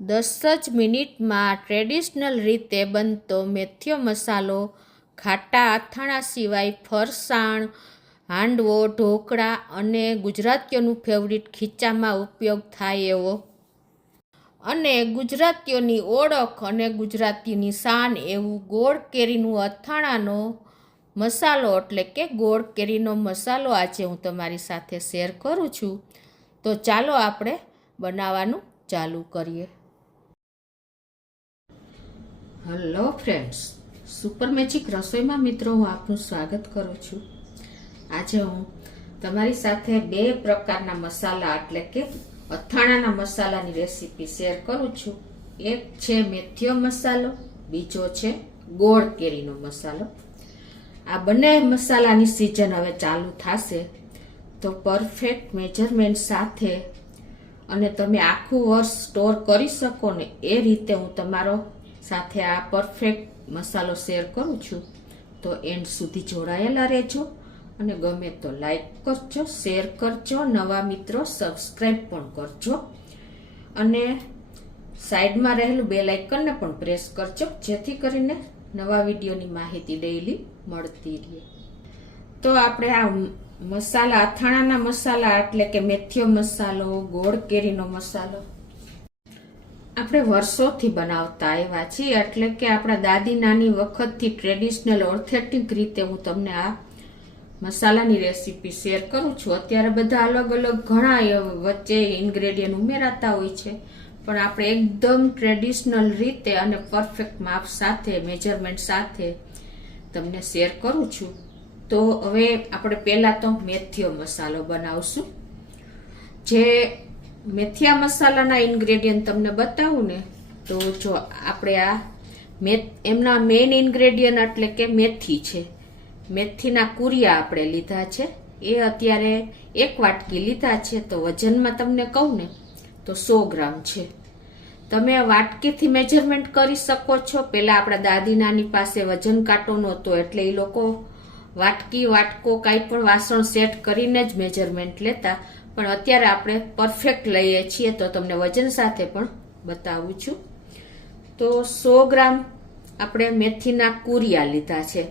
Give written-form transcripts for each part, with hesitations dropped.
10 જ મિનિટમાં ટ્રેડિશનલ રીતે બનતો મેથીયો મસાલો ખાટા અથાણા સિવાય ફરસાણ, હાંડવો, ઢોકળા અને ગુજરાતીઓનું ફેવરિટ ખીચામાં ઉપયોગ થાય એવો અને ગુજરાતીઓની ઓળખ અને ગુજરાતીની શાન એવું ગોળ કેરીનું અથાણાનો મસાલો એટલે કે ગોળ કેરીનો મસાલો આજે હું તમારી સાથે શેર કરું છું. તો ચાલો આપણે બનાવવાનું ચાલુ કરીએ. હેલો ફ્રેન્ડ્સ, સુપર મેજિક રસોઈમાં મિત્રો હું આપનું સ્વાગત કરું છું. આજે હું તમારી સાથે બે પ્રકારના મસાલા એટલે કે અથાણાના મસાલાની રેસીપી શેર કરું છું. એક છે મેથીયો મસાલો, બીજો છે ગોળ કેરીનો મસાલો. આ બંને મસાલાની સિઝન હવે ચાલુ થશે તો પરફેક્ટ મેજરમેન્ટ સાથે અને તમે આખું વર્ષ સ્ટોર કરી શકો ને એ રીતે હું તમારો સાથે આ પરફેક્ટ મસાલો શેર કરું છું. તો એન્ડ સુધી જોડાયેલા રહેજો અને ગમે તો લાઈક કરજો, શેર કરજો, નવા મિત્રો સબસ્ક્રાઈબ પણ કરજો અને સાઈડમાં રહેલું બેલ આઇકનને પણ પ્રેસ કરજો જેથી કરીને નવા વિડીયોની માહિતી ડેઈલી મળતી રહે. તો આપણે આ મસાલા અથાણાના મસાલા એટલે કે મેથીયો મસાલો, ગોળ કેરીનો મસાલો આપણે વર્ષોથી બનાવતા આવ્યા છીએ એટલે કે આપણા દાદી નાની વખતથી ટ્રેડિશનલ ઓથેન્ટિક રીતે હું તમને આ મસાલાની રેસીપી શેર કરું છું. અત્યારે બધા અલગ અલગ ઘણા વચ્ચે ઇન્ગ્રેડિયન્ટ ઉમેરાતા હોય છે પણ આપણે એકદમ ટ્રેડિશનલ રીતે અને પરફેક્ટ માપ સાથે મેજરમેન્ટ સાથે તમને શેર કરું છું. તો હવે આપણે પહેલા તો મેથીયો મસાલો બનાવશું. જે મેથીયા મસાલાના ઇન્ગ્રેડિયન્ટ તમને બતાવું ને તો જો આપણે આ એમના મેઇન ઇન્ગ્રેડિયન્ટ એટલે કે મેથી છે. મેથીના કુરિયા આપણે લીધા છે, એ અત્યારે 1 વાટકી લીધા છે. તો વજનમાં તમને કહું ને તો 100 ગ્રામ છે. તમે વાટકીથી મેજરમેન્ટ કરી શકો છો. પહેલા આપણા દાદી નાની પાસે વજન કાંટો નહોતો એટલે એ લોકો વાટકી, વાટકો કાંઈ પણ વાસણ સેટ કરીને જ મેજરમેન્ટ લેતા, પણ અત્યારે આપણે પરફેક્ટ લઈએ છીએ તો તમને વજન સાથે પણ બતાવું છું. તો 100 ગ્રામ આપણે મેથીના કુરિયા લીધા છે.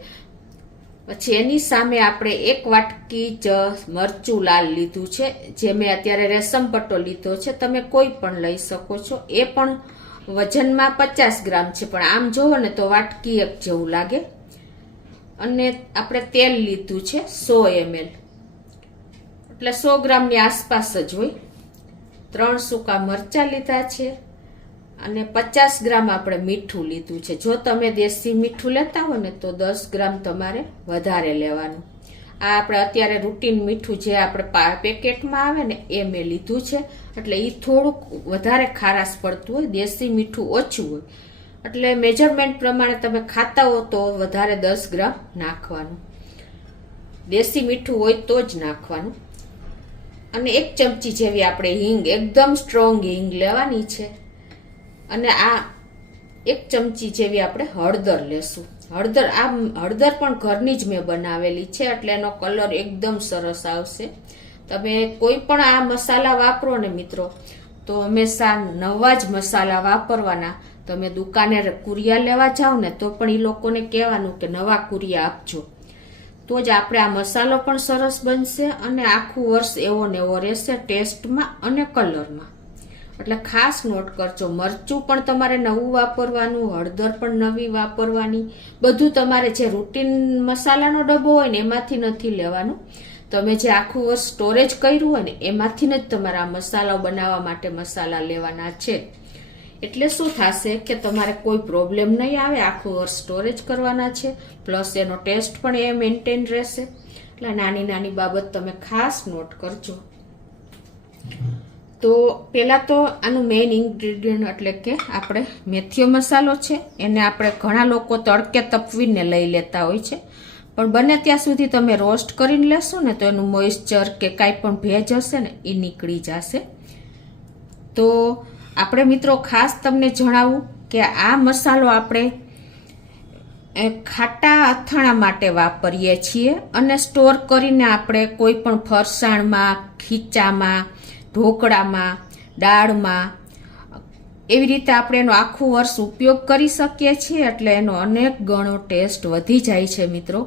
પછી એની સામે આપણે 1 વાટકી જ મરચું લાલ લીધું છે, જે મેં અત્યારે રેશમ પટ્ટો લીધો છે. તમે કોઈ પણ લઈ શકો છો. એ પણ વજનમાં 50 ગ્રામ છે, પણ આમ જોવો ને તો વાટકી એક જેવું લાગે. અને આપણે તેલ લીધું છે 100 ml એટલે 100 ગ્રામની આસપાસ જ હોય. 3 સૂકા મરચા લીધા છે અને 50 ગ્રામ આપણે મીઠું લીધું છે. જો તમે દેશી મીઠું લેતા હો ને તો 10 ગ્રામ તમારે વધારે લેવાનું. આ આપણે અત્યારે રૂટીન મીઠું જે આપણે પેકેટમાં આવે ને એ મેં લીધું છે, એટલે એ થોડુંક વધારે ખારાશ પડતું હોય, દેશી મીઠું ઓછું હોય. એટલે મેજરમેન્ટ પ્રમાણે તમે ખાતા હો તો વધારે 10 ગ્રામ નાખવાનું. દેશી મીઠું હોય તો જ નાખવાનું. અને 1 ચમચી જેવી આપણે હિંગ, એકદમ સ્ટ્રોંગ હિંગ લેવાની છે. અને આ 1 ચમચી જેવી આપણે હળદર લેશું. હળદર પણ ઘરની જ મેં બનાવેલી છે એટલે એનો કલર એકદમ સરસ આવશે. તમે કોઈ પણ આ મસાલા વાપરો ને મિત્રો તો હંમેશા નવા જ મસાલા વાપરવાના. તમે દુકાને કુરિયા લેવા જાઓ ને તો પણ એ લોકોને કહેવાનું કે નવા કુરિયા આપજો, તો જ આપણે આ મસાલો પણ સરસ બનશે અને આખું વર્ષ એવો ને એવો રહેશે ટેસ્ટમાં અને કલરમાં. એટલે ખાસ નોટ કરજો. મરચું પણ તમારે નવું વાપરવાનું, હળદર પણ નવી વાપરવાની. બધું તમારે જે રૂટીન મસાલાનો ડબ્બો હોય ને એમાંથી નથી લેવાનું. તમે જે આખું વર્ષ સ્ટોરેજ કર્યું હોય ને એમાંથી જ તમારા મસાલા બનાવવા માટે મસાલા લેવાના છે. એટલે શું થશે કે તમારે કોઈ પ્રોબ્લેમ નહીં આવે. આખું વર્ષ સ્ટોરેજ કરવાના છે, પ્લસ એનો ટેસ્ટ પણ એ મેન્ટેન રહેશે. એટલે નાની નાની બાબત તમે ખાસ નોટ કરજો. તો પહેલાં તો આનું મેઇન ઇન્ગ્રેડિયન્ટ એટલે કે આપણે મેથીયો મસાલો છે, એને આપણે ઘણા લોકો તડકે તપવીને લઈ લેતા હોય છે, પણ બને ત્યાં સુધી તમે રોસ્ટ કરીને લેશો ને તો એનું મોઇશ્ચર કે કાંઈ પણ ભેજ હશે ને એ નીકળી જશે. તો આપણે મિત્રો ખાસ તમને જણાવું કે આ મસાલો આપણે ખાટા અથાણા માટે વાપરીએ છીએ અને સ્ટોર કરીને આપણે કોઈ પણ ફરસાણમાં, ખીચામાં, ઢોકળામાં, દાળમાં એવી રીતે આપણે એનો આખું વર્ષ ઉપયોગ કરી શકીએ છીએ, એટલે એનો અનેક ગણો ટેસ્ટ વધી જાય છે મિત્રો.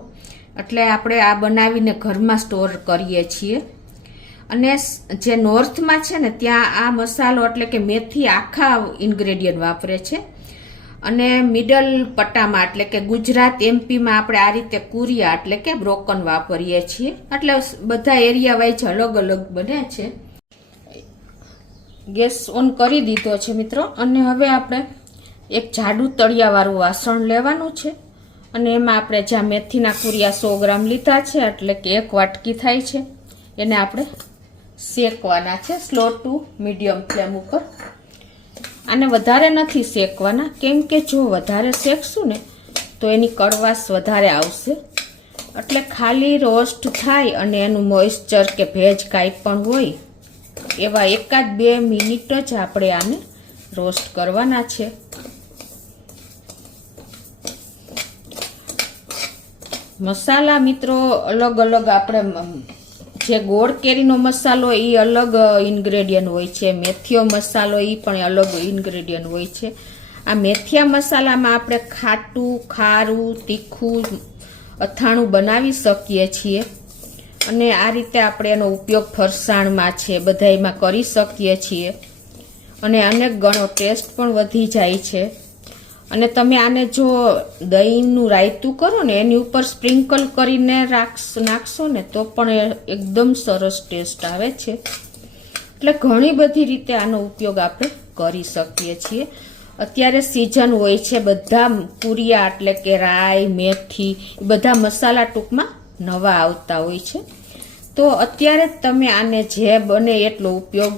એટલે આપણે આ બનાવીને ઘરમાં સ્ટોર કરીએ છીએ. અને જે નોર્થમાં છે ને ત્યાં આ મસાલો એટલે કે મેથી આખા ઇન્ગ્રેડિયન્ટ વાપરે છે, અને મિડલ પટ્ટામાં એટલે કે ગુજરાત એમપીમાં આપણે આ રીતે કુરિયા એટલે કે બ્રોકન વાપરીએ છીએ. એટલે બધા એરિયા વાઇઝ અલગ અલગ બને છે. ગેસ ઓન કરી દીધો છે મિત્રો. અને હવે આપણે એક જાડું તળિયાવાળું વાસણ લેવાનું છે, અને એમાં આપણે જ્યાં મેથીના કુરિયા 100 ગ્રામ લીધા છે એટલે કે 1 વાટકી થાય છે, એને આપણે શેકવાના છે સ્લો ટુ મીડિયમ ફ્લેમ ઉપર. આને વધારે નથી શેકવાના, કેમ કે જો વધારે શેકશું ને તો એની કડવાશ વધારે આવશે. એટલે ખાલી રોસ્ટ થાય અને એનું મોઇસ્ચર કે ભેજ કાંઈ પણ હોય એવા 1-2 મિનિટ જ આપણે આને રોસ્ટ કરવાના છે. મસાલા મિત્રો અલગ અલગ, આપણે જે ગોળ કેરીનો મસાલો એ અલગ ઇન્ગ્રેડિયન્ટ હોય છે, મેથીયો મસાલો એ પણ અલગ ઇન્ગ્રેડિયન્ટ હોય છે. આ મેથિયા મસાલામાં આપણે ખાટું, ખારું, તીખું અથાણું બનાવી શકીએ છીએ, અને આ રીતે આપણે એનો ઉપયોગ ફરસાણમાં છે બધાયમાં કરી શકીએ છીએ, અને અનેક ગણો ટેસ્ટ પણ વધી જાય છે. અને તમે આને જો દહીંનું રાયતું કરો ને એની ઉપર સ્પ્રિંકલ કરીને નાખશો ને તો પણ એકદમ સરસ ટેસ્ટ આવે છે. એટલે ઘણી બધી રીતે આનો ઉપયોગ આપણે કરી શકીએ છીએ. અત્યારે સિઝન હોય છે, બધા કુરિયા એટલે કે રાઈ, મેથી બધા મસાલા ટૂંકમાં નવા આવતા હોય છે. તો અત્યારે જ તમે આને જે બને એટલો ઉપયોગ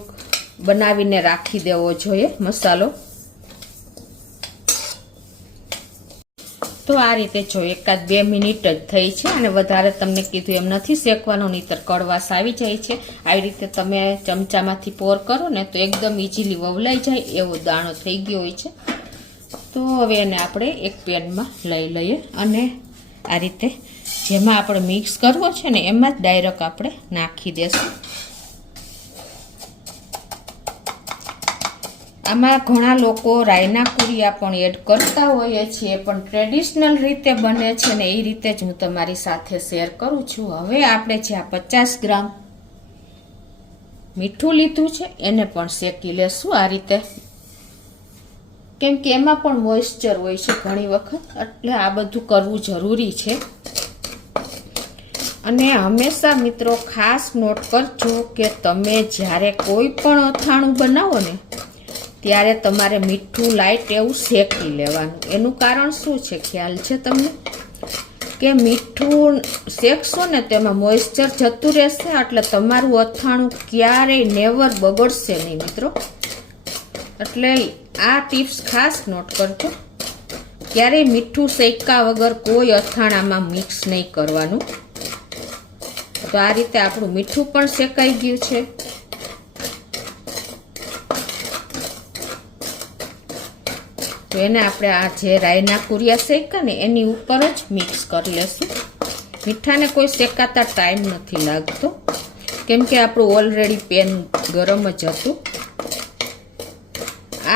બનાવીને રાખી દેવો જોઈએ મસાલો. તો આ રીતે જો 1-2 મિનિટ જ થઈ છે, અને વધારે તમને કીધું એમ નથી શેકવાનો, નહીંતર કડવાશ આવી જાય છે. આવી રીતે તમે ચમચામાંથી પોર કરો ને તો એકદમ ઇઝીલી વવલાઈ જાય એવો દાણો થઈ ગયો હોય છે. તો હવે એને આપણે એક પેનમાં લઈ લઈએ, અને આ રીતે જેમાં આપણે મિક્સ કરવો છે ને એમાં જ ડાયરેક્ટ આપણે નાખી દેશું. આમાં ઘણા લોકો રાયના કુરિયા પણ એડ કરતા હોઈએ છીએ, પણ ટ્રેડિશનલ રીતે બને છે ને એ રીતે જ હું તમારી સાથે શેર કરું છું. હવે આપણે જે આ 50 ગ્રામ મીઠું લીધું છે એને પણ શેકી લેશું આ રીતે, કેમ કે એમાં પણ મોઇસ્ચર હોય છે ઘણી વખત, એટલે આ બધું કરવું જરૂરી છે. અને હંમેશા મિત્રો ખાસ નોટ કરજો કે તમે જ્યારે કોઈ પણ અથાણું બનાવો ને ત્યારે તમારે મીઠું લાઈટ એવું શેકી લેવાનું. એનું કારણ શું છે ખ્યાલ છે તમને? કે મીઠું શેકશો ને તેમાં મોઇસ્ચર જતું રહેશે, એટલે તમારું અથાણું ક્યારેય નેવર બગડશે નહીં મિત્રો. એટલે આ ટિપ્સ ખાસ નોટ કરજો, ક્યારેય મીઠું શેકા વગર કોઈ અથાણામાં મિક્સ નહીં કરવાનું. તો આ રીતે આપણું મીઠું પણ શેકાઈ ગયું છે. તો એને આપણે આ જે રાયના કુરિયા શેક્યા ને એની ઉપર જ મિક્સ કરી લેશું. મીઠાને કોઈ શેકાતા ટાઈમ નથી લાગતો, કેમ કે આપણું ઓલરેડી પેન ગરમ જ હતું.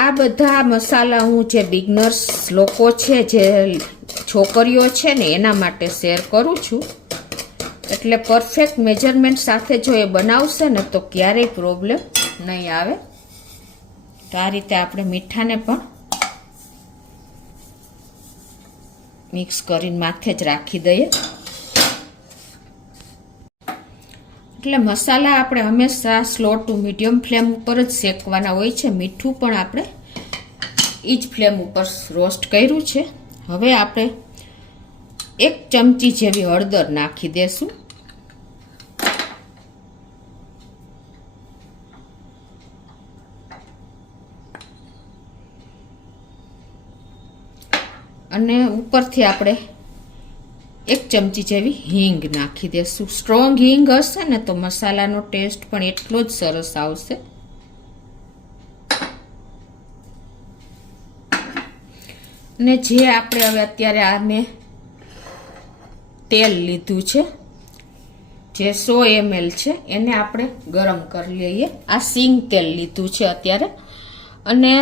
આ બધા મસાલા હું જે બિગનર્સ લોકો છે, જે છોકરીઓ છે ને એના માટે શેર કરું છું. એટલે પરફેક્ટ મેજરમેન્ટ સાથે જો એ બનાવશે ને તો ક્યારેય પ્રોબ્લેમ નહીં આવે. તો આ રીતે આપણે મીઠાને પણ મિક્સ કરીને માથે જ રાખી દઈએ. એટલે મસાલા આપણે હંમેશા સ્લો ટુ મીડિયમ ફ્લેમ ઉપર જ શેકવાના હોય છે. મીઠું પણ આપણે એ જ ફ્લેમ ઉપર રોસ્ટ કર્યું છે. હવે આપણે 1 ચમચી જેવી હળદર નાખી દેશું. અને ઉપરથી આપણે 1 ચમચી જેવી હિંગ નાખી દેશું. સ્ટ્રોંગ હિંગ હશે ને તો મસાલાનો ટેસ્ટ પણ એટલો જ સરસ આવશે. અને જે આપણે હવે અત્યારે આ મેં તેલ લીધું છે, જે 100 ml છે, એને આપણે ગરમ કરી લઈએ. આ સિંગ તેલ લીધું છે અત્યારે. અને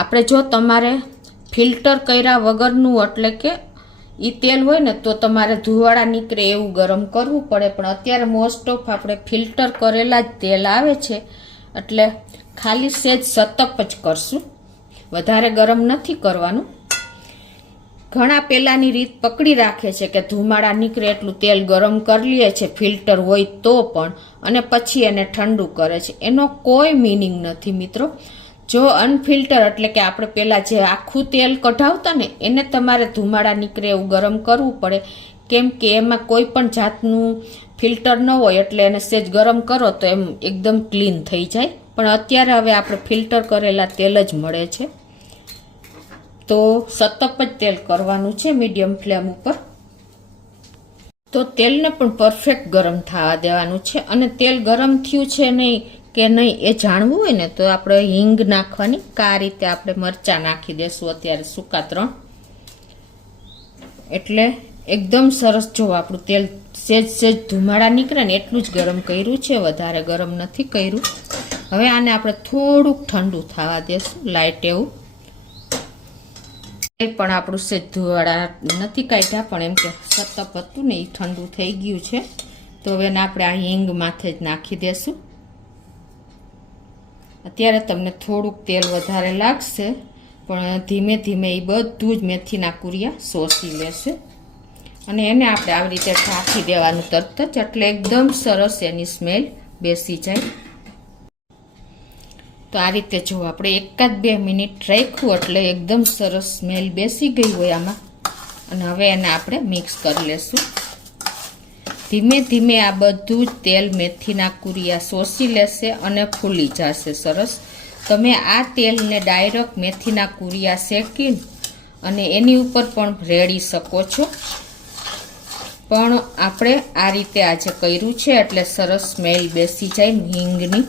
આપણે જો તમારે ફિલ્ટર કર્યા વગરનું એટલે કે એ તેલ હોય ને તો તમારે ધુવાડા નીકળે એવું ગરમ કરવું પડે, પણ અત્યારે મોસ્ટ ઓફ આપણે ફિલ્ટર કરેલા જ તેલ આવે છે એટલે ખાલી સેજ સતપ જ કરશું, વધારે ગરમ નથી કરવાનું. ઘણા પહેલાની રીત પકડી રાખે છે કે ધુમાડા નીકળે એટલું તેલ ગરમ કરી લે છે ફિલ્ટર હોય તો પણ, અને પછી એને ઠંડુ કરે છે. એનો કોઈ મિનિંગ નથી મિત્રો. જો અનફિલ્ટર એટલે કે આપણે પહેલાં જે આખું તેલ કઢાવતા ને એને તમારે ધુમાડા નીકળે એવું ગરમ કરવું પડે, કેમ કે એમાં કોઈ પણ જાતનું ફિલ્ટર ન હોય એટલે એને સેજ ગરમ કરો તો એમ એકદમ ક્લીન થઈ જાય. પણ અત્યારે હવે આપણે ફિલ્ટર કરેલા તેલ જ મળે છે, તો સતપ જ તેલ કરવાનું છે મીડિયમ ફ્લેમ ઉપર. તો તેલને પણ પરફેક્ટ ગરમ થવા દેવાનું છે, અને તેલ ગરમ થયું છે નહીં કે નહીં એ જાણવું હોય ને તો આપણે હિંગ નાખવાની. આ રીતે આપણે મરચાં નાખી દેશું અત્યારે સૂકા 3, એટલે એકદમ સરસ. જો આપણું તેલ સેજ ધુમાડા નીકળે ને એટલું જ ગરમ કર્યું છે, વધારે ગરમ નથી કર્યું. હવે આને આપણે થોડુંક ઠંડુ થવા દેશું, લાઇટ એવું. એ પણ આપણું સેજ ધુવાડા નથી કાઢ્યા, પણ એમ કે સતપ હતું ને એ ઠંડુ થઈ ગયું છે. તો હવે એને આપણે આ હિંગ માથે જ નાખી દેશું. અત્યારે તમને થોડુંક તેલ વધારે લાગશે, પણ ધીમે ધીમે એ બધું જ મેથીના કુરિયા શોષી લેશે, અને એને આપણે આવી રીતે ઢાંકી દેવાનું તરત જ, એટલે એકદમ સરસ એની સ્મેલ બેસી જાય. તો આ રીતે જો આપણે 1-2 મિનિટ રાખ્યું એટલે એકદમ સરસ સ્મેલ બેસી ગઈ હોય આમાં, અને હવે એને આપણે મિક્સ કરી લેશું. ધીમે ધીમે આ બધું જ તેલ મેથીના કુરિયા શોષી લેશે અને ફૂલી જશે સરસ. તમે આ તેલને ડાયરેક્ટ મેથીના કુરિયા શેકીને અને એની ઉપર પણ રેડી શકો છો, પણ આપણે આ રીતે આજે કર્યું છે એટલે સરસ સ્મેલ બેસી જાય હિંગની.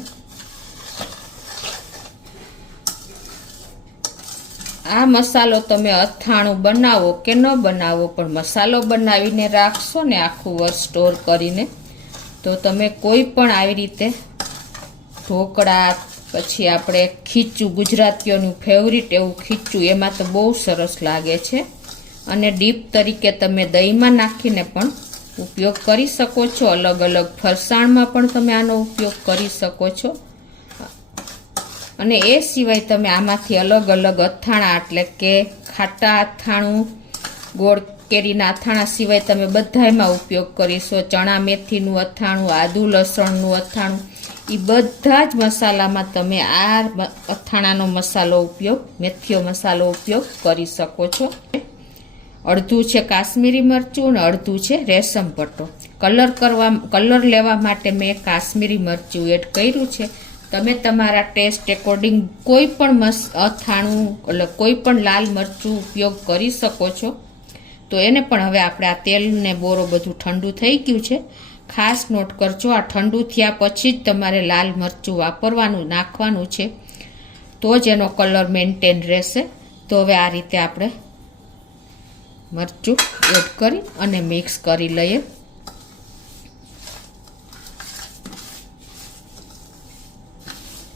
આ મસાલો તમે અથાણું બનાવો કે ન બનાવો, પણ મસાલો બનાવીને રાખશો ને આખું વર્ષ સ્ટોર કરીને, તો તમે કોઈ પણ આવી રીતે ઢોકળા, પછી આપણે ખીચું, ગુજરાતીઓનું ફેવરિટ એવું ખીચું, એમાં તો બહુ સરસ લાગે છે. અને ડીપ તરીકે તમે દહીંમાં નાખીને પણ ઉપયોગ કરી શકો છો, અલગ અલગ ફરસાણમાં પણ તમે આનો ઉપયોગ કરી શકો છો. અને એ સિવાય તમે આમાંથી અલગ અલગ અથાણા એટલે કે ખાટા અથાણું, ગોળ કેરીના અથાણા સિવાય તમે બધામાં ઉપયોગ કરીશો. ચણા મેથીનું અથાણું, આદુ લસણનું અથાણું, એ બધા જ મસાલામાં તમે આ અથાણાનો મસાલો ઉપયોગ, મેથીયો મસાલો ઉપયોગ કરી શકો છો. અડધું છે કાશ્મીરી મરચું અને અડધું છે રેશમ પટ્ટો. કલર લેવા માટે મેં કાશ્મીરી મરચું એડ કર્યું છે. તમે તમારા ટેસ્ટ એકોર્ડિંગ કોઈ પણ અથાણું એટલે કોઈ પણ લાલ મરચું ઉપયોગ કરી શકો છો. તો એને પણ હવે આપણે આ તેલને બોરો બધું ઠંડુ થઈ ગયું છે. ખાસ નોટ કરજો, આ ઠંડુ થયા પછી જ તમારે લાલ મરચું વાપરવાનું, નાખવાનું છે, તો જ એનો કલર મેન્ટેન રહેશે. તો હવે આ રીતે આપણે મરચું એડ કરી અને મિક્સ કરી લઈએ.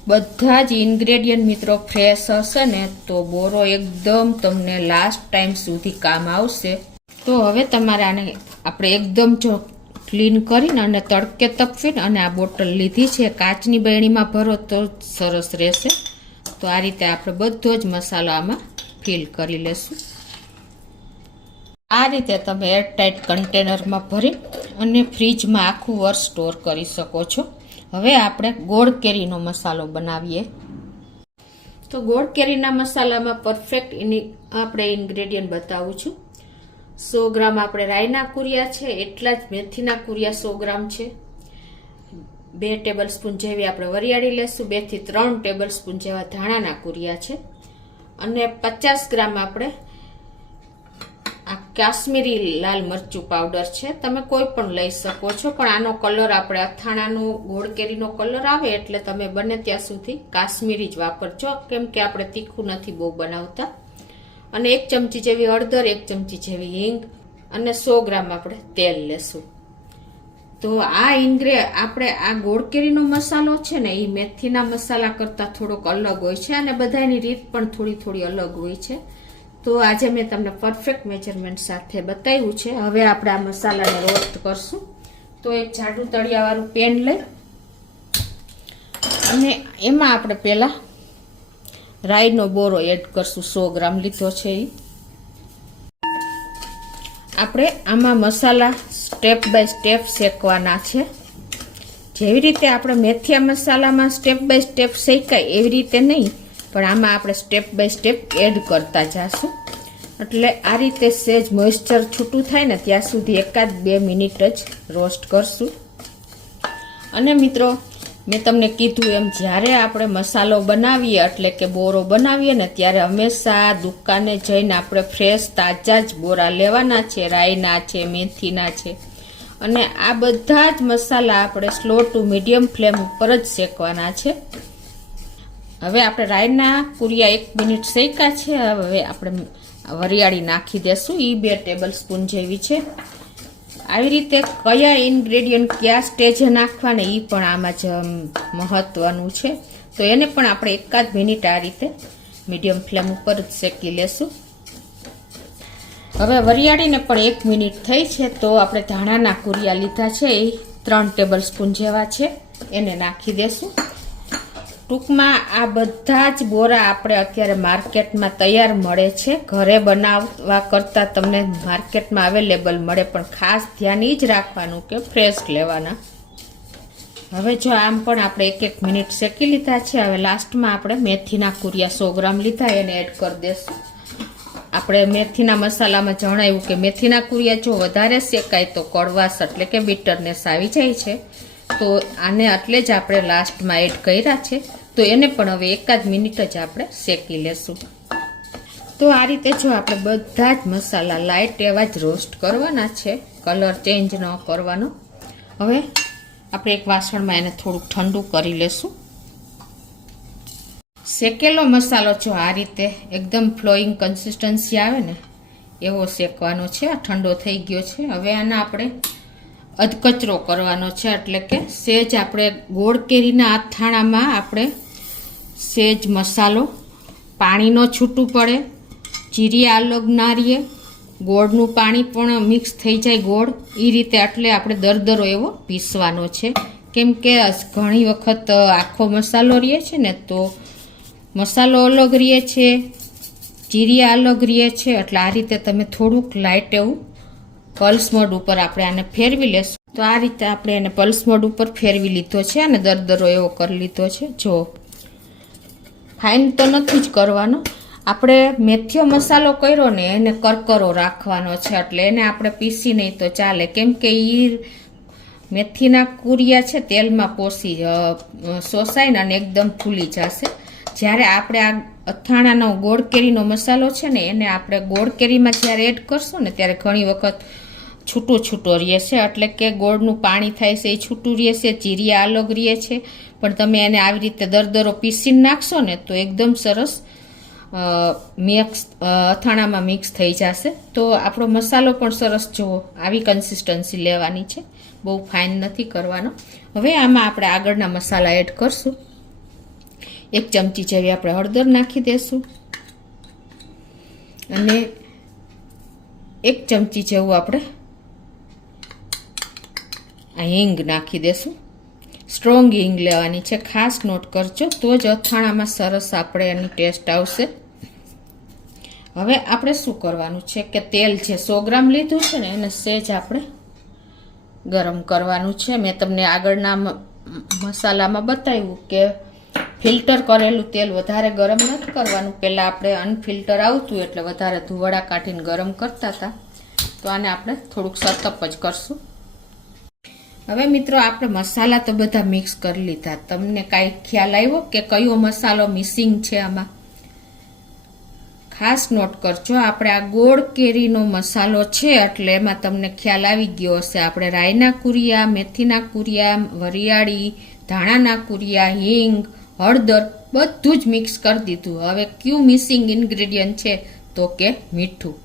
બધા જ ઇન્ગ્રેડિયન્ટ મિત્રો ફ્રેશ હશે ને તો બોરો એકદમ તમને લાસ્ટ ટાઈમ સુધી કામ આવશે. તો હવે તમારે આને આપણે એકદમ જો ક્લીન કરીને અને તડકે તપવીને અને આ બોટલ લીધી છે, કાચની બરણીમાં ભરો તો સરસ રહેશે. તો આ રીતે આપણે બધો જ મસાલો આમાં ફિલ કરી લેશું. આ રીતે તમે એરટાઇટ કન્ટેનરમાં ભરી અને ફ્રીજમાં આખું વર્ષ સ્ટોર કરી શકો છો. હવે આપણે ગોળ કેરીનો મસાલો બનાવીએ. તો ગોળ કેરીના મસાલામાં પરફેક્ટ આપણે ઇન્ગ્રેડિયન્ટ બતાવું છું. 100 ગ્રામ આપણે રાઈના કુરિયા છે, એટલા જ મેથીના કુરિયા 100 ગ્રામ છે. 2 ટેબલ સ્પૂન જેવી આપણે વરિયાળી લેશું. 2 થી 3 ટેબલ સ્પૂન જેવા ધાણાના કુરિયા છે, અને 50 ગ્રામ આપણે આ કાશ્મીરી લાલ મરચું પાવડર છે. તમે કોઈ પણ લઈ શકો છો, પણ આનો કલર આપણે અથાણાનો ગોળ કેરીનો કલર આવે એટલે તમે બને ત્યાં સુધી કાશ્મીરી જ વાપરજો, કેમ કે આપણે તીખું નથી બહુ બનાવતા. અને 1 ચમચી જેવી હળદર, 1 ચમચી જેવી હિંગ, અને 100 ગ્રામ આપણે તેલ લેશું. તો આ આપણે આ ગોળ કેરીનો મસાલો છે ને એ મેથીના મસાલા કરતાં થોડોક અલગ હોય છે અને બધાની રીત પણ થોડી અલગ હોય છે. તો આજે મેં તમને પરફેક્ટ મેજરમેન્ટ સાથે બતાવ્યું છે. હવે આપણે આ મસાલાને રોસ્ટ કરશું. તો એક જાડું તળિયાવાળું પેન લઈ અને એમાં આપણે પહેલાં રાઈનો બોરો એડ કરશું. 100 ગ્રામ લીધો છે. આપણે આમાં મસાલા સ્ટેપ બાય સ્ટેપ શેકવાના છે. જેવી રીતે આપણે મેથીયા મસાલામાં સ્ટેપ બાય સ્ટેપ શેકાય એવી રીતે નહીં, પણ આમાં આપણે સ્ટેપ બાય સ્ટેપ એડ કરતા જઈશું. એટલે આ રીતે સેજ મોઇસ્ચર છૂટું થાય ને ત્યાં સુધી 1-2 મિનિટ જ રોસ્ટ કરશું. અને મિત્રો, મેં તમને કીધું એમ જ્યારે આપણે મસાલો બનાવીએ એટલે કે બોરો બનાવીએ ને ત્યારે હંમેશા દુકાને જઈને આપણે ફ્રેશ તાજા જ બોરા લેવાના છે. રાઈના છે, મેથીના છે, અને આ બધા જ મસાલા આપણે સ્લો ટુ મીડિયમ ફ્લેમ ઉપર જ શેકવાના છે. હવે આપણે રાઈના કુરિયા 1 મિનિટ શેક્યા છે. હવે આપણે વરિયાળી નાખી દેશું. એ 2 ટેબલ સ્પૂન જેવી છે. આવી રીતે કયા ઇન્ગ્રેડિયન્ટ કયા સ્ટેજે નાખવાને એ પણ આમાં જ મહત્વનું છે. તો એને પણ આપણે 1 મિનિટ આ રીતે મીડિયમ ફ્લેમ ઉપર જ શેકી લેશું. હવે વરિયાળીને પણ 1 મિનિટ થઈ છે. તો આપણે ધાણાના કુરિયા લીધા છે, એ 3 ટેબલ સ્પૂન જેવા છે, એને નાખી દેશું. ટૂંકમાં આ બધા જ બોરા આપણે અત્યારે માર્કેટમાં તૈયાર મળે છે. ઘરે બનાવવા કરતાં તમને માર્કેટમાં અવેલેબલ મળે, પણ ખાસ ધ્યાન એ જ રાખવાનું કે ફ્રેશ લેવાના. હવે જો આમ પણ આપણે 1 મિનિટ શેકી લીધા છે. હવે લાસ્ટમાં આપણે મેથીના કુરિયા 100 ગ્રામ લીધા, એને એડ કરી દઈશું. આપણે મેથીના મસાલામાં જણાવ્યું કે મેથીના કુરિયા જો વધારે શેકાય તો કડવાશ એટલે કે બિટરનેસ આવી જાય છે. તો આને એટલે જ આપણે લાસ્ટમાં એડ કર્યા છે. તો એને પણ હવે 1 મિનિટ જ આપણે શેકી લેશું. તો આ રીતે જો આપણે બધા જ મસાલા લાઇટ એવા જ રોસ્ટ કરવાના છે, કલર ચેન્જ ન કરવાનો. હવે આપણે એક વાસણમાં એને થોડુંક ઠંડુ કરી લેશું. શેકેલો મસાલો જો આ રીતે એકદમ ફ્લોઈંગ કન્સિસ્ટન્સી આવે ને એવો શેકવાનો છે. આ ઠંડો થઈ ગયો છે. હવે આને આપણે અધકચરો કરવાનો છે, એટલે કે સેજ આપણે ગોળ કેરીના આથાણામાં આપણે સેજ મસાલો પાણીનો છૂટું પડે, જીરીયા અલગ ના રહીએ, ગોળનું પાણી પણ મિક્સ થઈ જાય ગોળ એ રીતે. એટલે આપણે દરદરો એવો પીસવાનો છે, કેમ કે ઘણી વખત આખો મસાલો રહે છે ને તો મસાલો અલગ રહે છે, જીરીયા અલગ રહે છે. એટલે આ રીતે તમે થોડુંક લાઇટ એવું પલ્સ મોડ ઉપર આપણે આને ફેરવી લેશું. તો આ રીતે આપણે એને પલ્સ મોડ ઉપર ફેરવી લીધો છે અને દરદરો એવો કરી લીધો છે. જો ફાઇન તો નથી જ કરવાનો, આપણે મેથીયો મસાલો કર્યો ને એને કરકરો રાખવાનો છે. એટલે એને આપણે પીસી નહીં તો ચાલે, કેમ કે એ મેથીના કુરિયા છે તેલમાં શોષાઈને અને એકદમ ફૂલી જશે. જ્યારે આપણે આ અથાણાનો ગોળ કેરીનો મસાલો છે ને એને આપણે ગોળ કેરીમાં જ્યારે એડ કરશું ને ત્યારે ઘણી વખત છૂટો રહેશે, એટલે કે ગોળનું પાણી થાય છે એ છૂટું રહેશે, જીરીયા અલગ રહે છે. પણ તમે એને આવી રીતે દરદરો પીસીને નાખશો ને તો એકદમ સરસ અથાણામાં મિક્સ થઈ જશે. તો આપણો મસાલો પણ સરસ જુઓ આવી કન્સિસ્ટન્સી લેવાની છે, બહુ ફાઇન નથી કરવાનો. હવે આમાં આપણે આગળના મસાલા એડ કરશું. 1 ચમચી જેવી આપણે હળદર નાખી દેશું અને 1 ચમચી જેવું આપણે આ હિંગ નાખી દેશું. સ્ટ્રોંગ હિંગ લેવાની છે, ખાસ નોટ કરજો, તો જ અથાણામાં સરસ આપણે એની ટેસ્ટ આવશે. હવે આપણે શું કરવાનું છે કે તેલ છે 100 ગ્રામ લીધું છે ને એને સહેજ આપણે ગરમ કરવાનું છે. મેં તમને આગળના મસાલામાં બતાવ્યું કે ફિલ્ટર કરેલું તેલ વધારે ગરમ નથી કરવાનું. પહેલાં આપણે અનફિલ્ટર આવતું એટલે વધારે ધુવાડા કાઢીને ગરમ કરતા હતા. તો આને આપણે થોડુંક સતપ જ કરશું. હવે મિત્રો આપણે મસાલા તો બધા મિક્સ કરી લીધા. તમને કાંઈ ખ્યાલ આવ્યો કે કયો મસાલો મિસિંગ છે આમાં? ખાસ નોટ કરજો, આપણે આ ગોળ કેરીનો મસાલો છે એટલે એમાં તમને ખ્યાલ આવી ગયો હશે. આપણે રાઈના કુરિયા, મેથીના કુરિયા, વરિયાળી, ધાણાના કુરિયા, હિંગ, હળદર બધું જ મિક્સ કરી દીધું. હવે કયું મિસિંગ ઇન્ગ્રેડિયન્ટ છે તો કે મીઠું.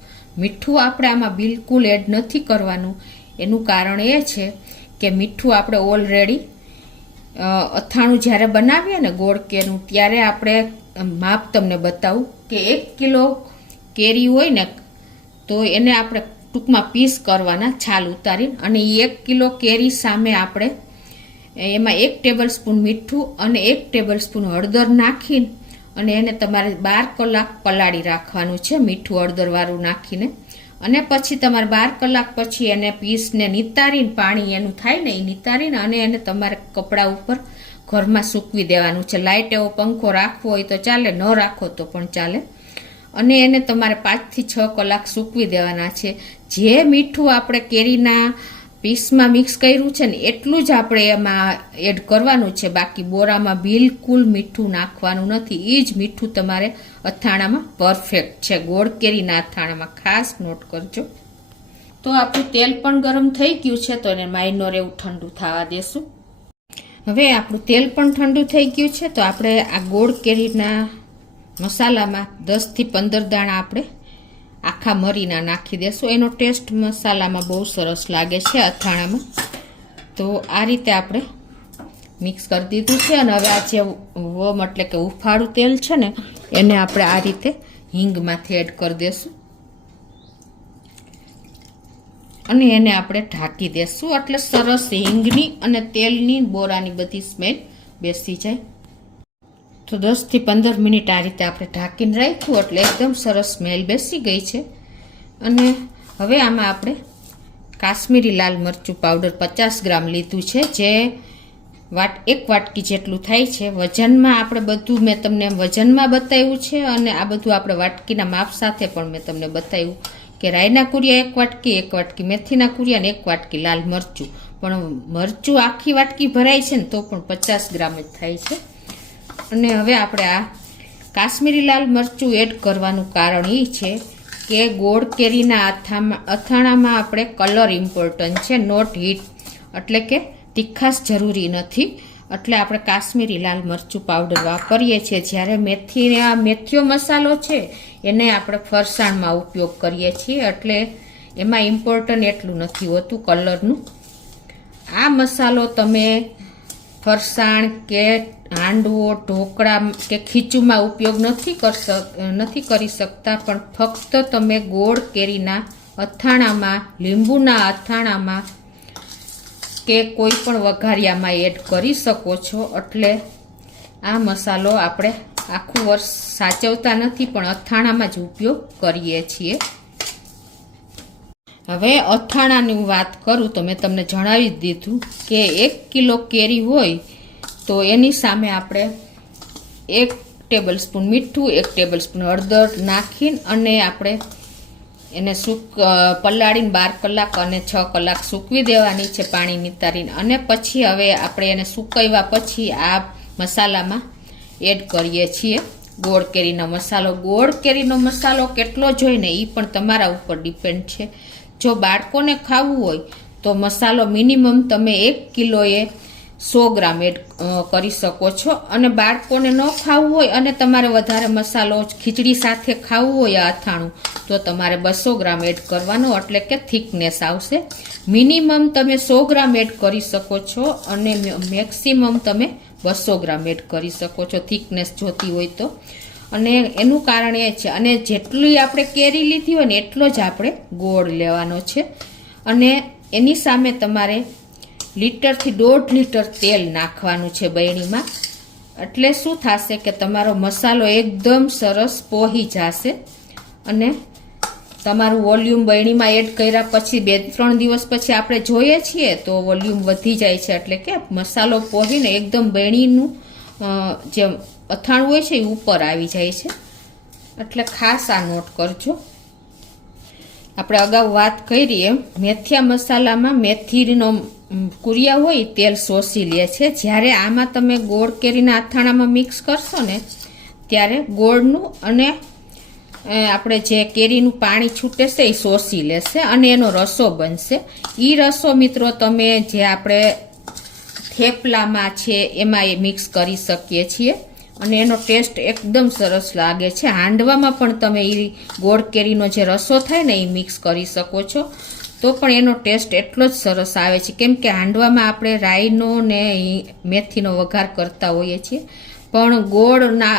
મીઠું આપણે આમાં બિલકુલ એડ નથી કરવાનું. એનું કારણ એ છે કે મીઠું આપણે ઓલરેડી અથાણું જ્યારે બનાવીએ ને ગોળ કેરીનું ત્યારે આપણે માપ તમને બતાવું કે 1 કિલો કેરી હોય ને તો એને આપણે ટૂંકમાં પીસ કરવાના છાલ ઉતારી, અને 1 કિલો કેરી સામે આપણે એમાં 1 ટેબલ સ્પૂન મીઠું અને 1 ટેબલ સ્પૂન હળદર નાખીને અને એને તમારે 12 કલાક પલાળી રાખવાનું છે મીઠું હળદરવાળું નાખીને. અને પછી તમારે 12 કલાક પછી એને પીસને નિતારીને પાણી એનું થાય ને એ નિતારીને અને એને તમારે કપડા ઉપર ઘરમાં સૂકવી દેવાનું છે. લાઇટ એવો પંખો રાખવો હોય તો ચાલે, ન રાખો તો પણ ચાલે. અને એને તમારે 5 થી 6 કલાક સૂકવી દેવાના છે. જે મીઠું આપણે કેરીના પીસમાં મિક્સ કર્યું છે ને એટલું જ આપણે એમાં એડ કરવાનું છે, બાકી બોરામાં બિલકુલ મીઠું નાખવાનું નથી. એ જ મીઠું તમારે અથાણામાં પરફેક્ટ છે, ગોળ કેરીના અથાણામાં, ખાસ નોટ કરજો. તો આપણું તેલ પણ ગરમ થઈ ગયું છે તો એને માઇનોર એવું ઠંડુ થવા દેશું. હવે આપણું તેલ પણ ઠંડુ થઈ ગયું છે તો આપણે આ ગોળ કેરીના મસાલામાં 10 થી 15 દાણા આપણે આખા મરીના નાખી દેશું. એનો ટેસ્ટ મસાલામાં બહુ સરસ લાગે છે અથાણામાં. તો આ રીતે આપણે મિક્સ કરી દીધું છે. અને હવે આ જે વમ એટલે કે ઉફાળું તેલ છે ને એને આપણે આ રીતે હિંગમાંથી એડ કરી દેશું અને એને આપણે ઢાંકી દેશું એટલે સરસ હિંગની અને તેલની બોરાની બધી સ્મેલ બેસી જાય. તો 10 થી 15 મિનિટ આ રીતે આપણે ઢાંકીને રાખ્યું એટલે એકદમ સરસ સ્મેલ બેસી ગઈ છે. અને હવે આમાં આપણે કાશ્મીરી લાલ મરચું પાવડર 50 ગ્રામ લીધું છે, જે 1 વાટકી જેટલું થાય છે. વજનમાં આપણે બધું મેં તમને વજનમાં બતાવ્યું છે અને આ બધું આપણે વાટકીના માપ સાથે પણ મેં તમને બતાવ્યું કે રાઈના કુરિયા 1 વાટકી મેથીના કુરિયા અને 1 વાટકી લાલ મરચું. પણ મરચું આખી વાટકી ભરાય છે ને તો પણ 50 ગ્રામ જ થાય છે. અને હવે આપણે આ કાશ્મીરી લાલ મરચું એડ કરવાનું કારણ એ છે કે ગોળ કેરીના અથાણામાં આપણે કલર ઇમ્પોર્ટન્ટ છે, નોટ હીટ, એટલે કે તીખાશ જરૂરી નથી. એટલે આપણે કાશ્મીરી લાલ મરચું પાવડર વાપરીએ છીએ. જ્યારે મેથીયો મસાલો છે એને આપણે ફરસાણમાં ઉપયોગ કરીએ છીએ એટલે એમાં ઇમ્પોર્ટન્ટ એટલું નથી હોતું કલરનું. આ મસાલો તમે ફરસાણ કે હાંડવો, ઢોકળા કે ખીચુમાં ઉપયોગ નથી કરી શકતા, પણ ફક્ત તમે ગોળ કેરીના અથાણામાં, લીંબુના અથાણામાં કે કોઈ પણ વઘારિયામાં એડ કરી શકો છો. એટલે આ મસાલો આપણે આખું વર્ષ સાચવતા નથી પણ અથાણામાં જ ઉપયોગ કરીએ છીએ. હવે અથાણાની વાત કરું તો મેં તમને જણાવી દીધું કે 1 કિલો કેરી હોય તો એની સામે આપણે 1 ટેબલ સ્પૂન મીઠું, 1 ટેબલ સ્પૂન હળદર નાખીને અને આપણે એને પલાળીને 12 કલાક અને 6 કલાક સૂકવી દેવાની છે પાણી નિતારીને. અને પછી હવે આપણે એને સૂકવ્યા પછી આ મસાલામાં એડ કરીએ છીએ ગોળ કેરીનો મસાલો. ગોળ કેરીનો મસાલો કેટલો જોઈને એ પણ તમારા ઉપર ડિપેન્ડ છે. જો બાળકોને ખાવું હોય તો મસાલો મિનિમમ તમે 1 કિલોએ 100 ગ્રામ એડ કરી શકો છો. અને બાળકોને ન ખાવું હોય અને તમારે વધારે મસાલો ખીચડી સાથે ખાવું હોય અથાણું તો તમારે 200 ગ્રામ એડ કરવાનો, એટલે કે થિકનેસ આવશે. મિનિમમ તમે 100 ગ્રામ એડ કરી શકો છો અને મેક્સિમમ તમે 200 ગ્રામ એડ કરી શકો છો થિકનેસ જોતી હોય તો. અને એનું કારણ એ છે, અને જેટલી આપણે કેરી લીધી હોય ને એટલો જ આપણે ગોળ લેવાનો છે. અને એની સામે તમારે લીટરથી 1.5 લીટર તેલ નાખવાનું છે બરણીમાં. એટલે શું થશે કે તમારો મસાલો એકદમ સરસ પોહી જશે અને તમારું વોલ્યુમ બરણીમાં એડ કર્યા પછી 2-3 દિવસ પછી આપણે જોઈએ છીએ તો વોલ્યુમ વધી જાય છે. એટલે કે મસાલો પોહીને એકદમ બરણીનું જે અથાણું હોય છે એ ઉપર આવી જાય છે. એટલે ખાસ આ નોટ કરજો. આપણે અગાઉ વાત કરી એમ મેથીયા મસાલામાં મેથીનો કુરિયા હોય તેલ શોષી લે છે. જ્યારે આમાં તમે ગોળ કેરીના અથાણામાં મિક્સ કરશો ને ત્યારે ગોળનું અને આપણે જે કેરીનું પાણી છૂટે છે એ શોષી લેશે અને એનો રસો બનશે. એ રસો મિત્રો તમે જે આપણે થેપલામાં છે એમાં એ મિક્સ કરી શકીએ છીએ અને એનો ટેસ્ટ એકદમ સરસ લાગે છે. હાંડવામાં પણ તમે એ ગોળ કેરીનો જે રસો થાય ને એ મિક્સ કરી શકો છો. તો પણ એનો ટેસ્ટ એટલો જ સરસ આવે છે. કેમ કે હાંડવામાં આપણે રાઈનો ને મેથીનો વઘાર કરતા હોઈએ છીએ, પણ ગોળ ના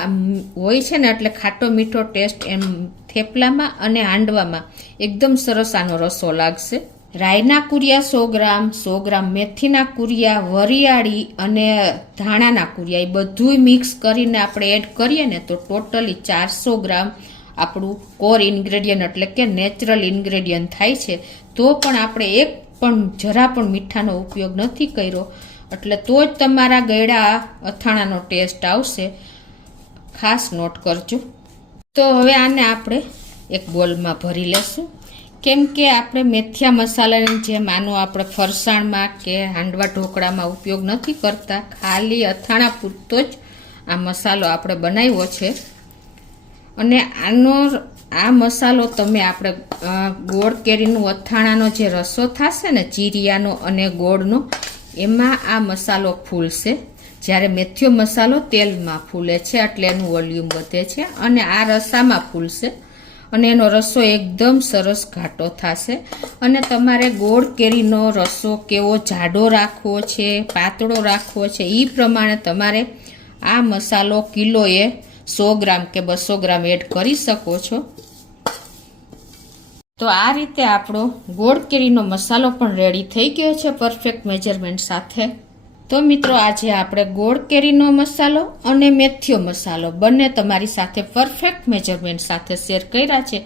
હોય છે ને એટલે ખાટો મીઠો ટેસ્ટ એમ થેપલામાં અને હાંડવામાં એકદમ સરસ આનો રસો લાગશે. રાઈના કુરિયા 100 ગ્રામ, મેથીના કુરિયા, વરિયાળી અને ધાણાના કુરિયા એ બધું મિક્સ કરીને આપણે એડ કરીએ ને તો ટોટલી 400 ગ્રામ આપણું કોર ઇન્ગ્રેડિયન્ટ એટલે કે નેચરલ ઇન્ગ્રેડિયન્ટ થાય છે. તો પણ આપણે એક પણ જરા પણ મીઠાનો ઉપયોગ નથી કર્યો, એટલે તો જ તમારા ગળ્યા અથાણાનો ટેસ્ટ આવશે. ખાસ નોટ કરજો. તો હવે આને આપણે એક બોલમાં ભરી લેશું. કેમ કે આપણે મેથિયા મસાલાની જેમ આનો આપણે ફરસાણમાં કે હાંડવા ઢોકળામાં ઉપયોગ નથી કરતા, ખાલી અથાણા પૂરતો જ આ મસાલો આપણે બનાવ્યો છે. અને આ મસાલો તમે આપણે ગોળ કેરીનું અથાણાનો જે રસો થશે ને ચીરિયાનો અને ગોળનો, એમાં આ મસાલો ફૂલશે. જ્યારે મેથીયો મસાલો તેલમાં ફૂલે છે એટલે એનું વોલ્યુમ વધે છે, અને આ રસામાં ફૂલશે અને એનો રસો એકદમ સરસ ઘાટો થશે. અને તમારે ગોળ કેરીનો રસો કેવો જાડો રાખવો છે, પાતળો રાખવો છે, એ પ્રમાણે તમારે આ મસાલો કિલોએ 100 ગ્રામ કે 200 ગ્રામ એડ કરી શકો છો. તો આ રીતે આપણો ગોળ કેરીનો મસાલો પણ રેડી થઈ ગયો છે પરફેક્ટ મેજરમેન્ટ સાથે. તો મિત્રો આજે આપણે ગોળ કેરીનો મસાલો અને મેથીયો મસાલો બંને તમારી સાથે પરફેક્ટ મેજરમેન્ટ સાથે શેર કર્યા છે.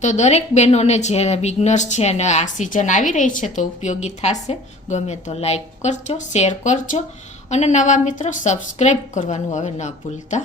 તો દરેક બહેનોને જે બિગનર્સ છે અને આ સિઝન આવી રહી છે તો ઉપયોગી થશે. ગમે તો લાઈક કરજો, શેર કરજો અને નવા મિત્રો સબસ્ક્રાઈબ કરવાનું હવે ન ભૂલતા.